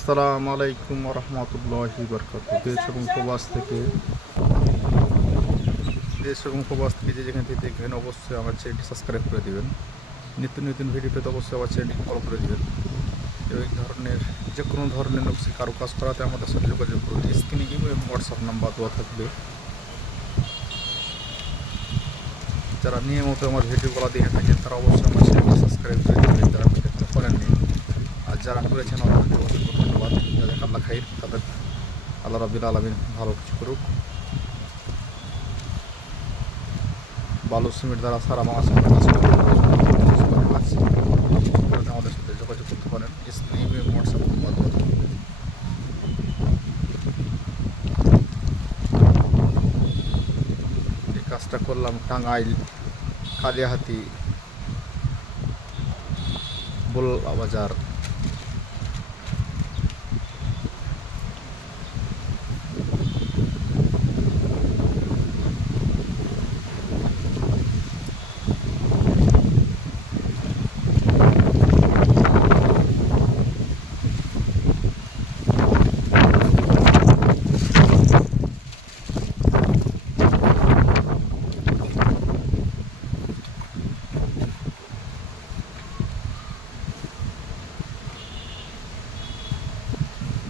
আসসালামু আলাইকুম রহমতুল্লাহি বরকাতুহু। দেশ এবং প্রবাস থেকে যে যেখান থেকে দেখবেন অবশ্যই আমার চ্যানেলটি সাবস্ক্রাইব করে দিবেন। নিত্য নতুন ভিডিও পেতে অবশ্যই আমার চ্যানেলটি ফলো করে দিবেন এবং এই ধরনের যে কোনো ধরনের নকশি কারো কাজ করাতে আমাদের সাথে যোগাযোগ করুন। স্ক্রিনে ইমো এবং হোয়াটসঅ্যাপ নাম্বার দেওয়া থাকবে। যারা নিয়মিত আমার ভিডিওগুলো দেখে থাকেন তারা অবশ্যই আমার চ্যানেলটি সাবস্ক্রাইব করে দেবেন, যারা এখনো করেননি। আর যারা করেছেন অসংখ্য অসংখ্য ধন্যবাদ। যাদের আল্লাহ খাইর, তাদের আল্লাহ রাব্বুল আলামিন ভালো কিছু করুক। বালু সিমেন্ট দ্বারা সারা বাংলাদেশে কাজ করে আমাদের সাথে যোগাযোগ করতে পারেন। স্ক্রিনে এবং হোয়াটসঅ্যাপ নাম্বার দেওয়া থাকবে। এই কাজটা করলাম টাঙ্গাইল কালিয়াহাতি বোলা বাজার।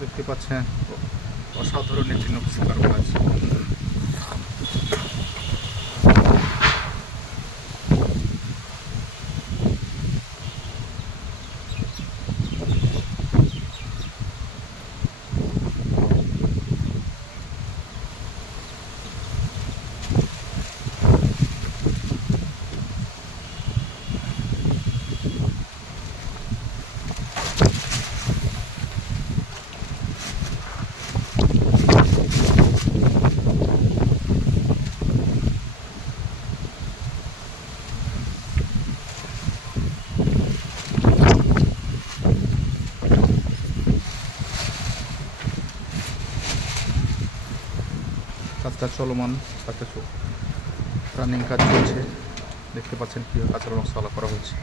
দেখতে পাচ্ছেন অসাধারণ একটি নকশি কারুকাজ। কাজটা চলমান, কাজটা রানিং কাজ চলছে। দেখতে পাচ্ছেন কীভাবে কাজের নকশা করা হচ্ছে।